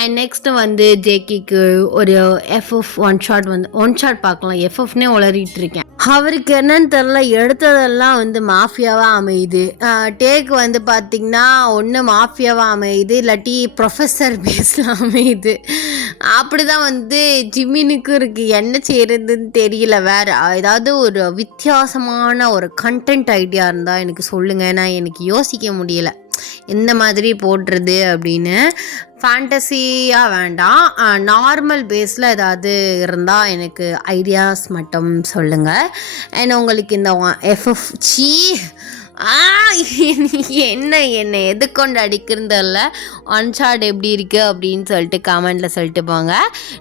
அண்ட் நெக்ஸ்ட்டு வந்து ஜேகிக்கு ஒரு எஃப்எஃப் ஒன் ஷாட் பார்க்கலாம். எஃப்எஃப்னே உளறிட்டு இருக்கேன். அவருக்கு என்னன்னு தெரில, எடுத்ததெல்லாம் வந்து மாஃபியாவாக அமையுது. டேக் வந்து பார்த்திங்கன்னா ஒன்று மாஃபியாவாக அமையுது, இல்லாட்டி ப்ரொஃபஸர் பேஸில் அமையுது. அப்படி தான் வந்து ஜிம்மினுக்கு இருக்குது. என்ன செய்கிறதுன்னு தெரியல. வேறு ஏதாவது ஒரு வித்தியாசமான ஒரு கண்டென்ட் ஐடியா இருந்தால் எனக்கு சொல்லுங்கள். நான் எனக்கு யோசிக்க முடியலை எந்த மாதிரி போடுறது அப்படின்னு. ஃபேண்டஸியாக வேண்டாம், நார்மல் பேஸில் ஏதாவது இருந்தால் எனக்கு ஐடியாஸ் மட்டும் சொல்லுங்கள். ஏன்னா உங்களுக்கு இந்த எஃப்எஃப் என்ன எது கொண்டு அடிக்கிறதில்ல, ஒன் ஷாட் எப்படி இருக்குது அப்படின்னு சொல்லிட்டு கமெண்டில் சொல்லிட்டு போங்க.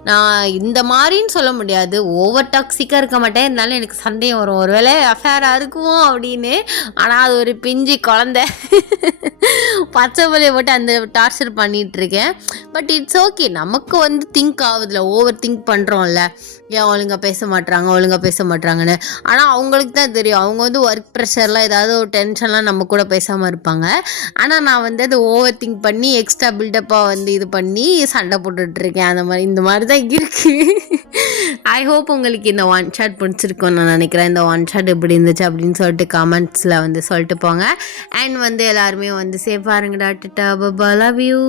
நான் இந்த மாதிரின்னு சொல்ல முடியாது, ஓவர் டாக்ஸிக்காக இருக்க மாட்டேன். இருந்தாலும் எனக்கு சந்தேகம் வரும், ஒரு வேளை அஃபேராக இருக்குமோ அப்படின்னு. ஆனால் அது ஒரு பிஞ்சு குழந்தை பச்சை பிள்ளைய போட்டு அந்த டார்ச்சர் பண்ணிகிட்ருக்கேன். பட் இட்ஸ் ஓகே, நமக்கு வந்து திங்க் ஆகுதுல, ஓவர் திங்க் பண்ணுறோம்ல, ஏன் ஒழுங்காக பேச மாட்றாங்கன்னு. ஆனால் அவங்களுக்கு தான் தெரியும், அவங்க வந்து ஒர்க் ப்ரெஷர்லாம் ஏதாவது ஒரு டென்ஷன்லாம் நம்ம கூட பேசாமல் இருப்பாங்க. ஆனால் நான் வந்து அதை ஓவர் திங்க் பண்ணி எக்ஸ்ட்ரா பில்டப்பாக வந்து இது பண்ணி சண்டை போட்டுட்ருக்கேன். அந்த மாதிரி இந்த மாதிரி தான் இருக்குது. ஐ ஹோப் உங்களுக்கு இந்த ஒன் ஷாட் பிடிச்சிருக்கும்னு நான் நினைக்கிறேன். இந்த ஒன் ஷாட் எப்படி இருந்துச்சு அப்படின்னு சொல்லிட்டு கமெண்ட்ஸில் வந்து சொல்லிட்டு போங்க. அண்ட் வந்து எல்லாருமே வந்து சேஃபாக இருங்கடா. டாடா, பை பை, லவ் யூ.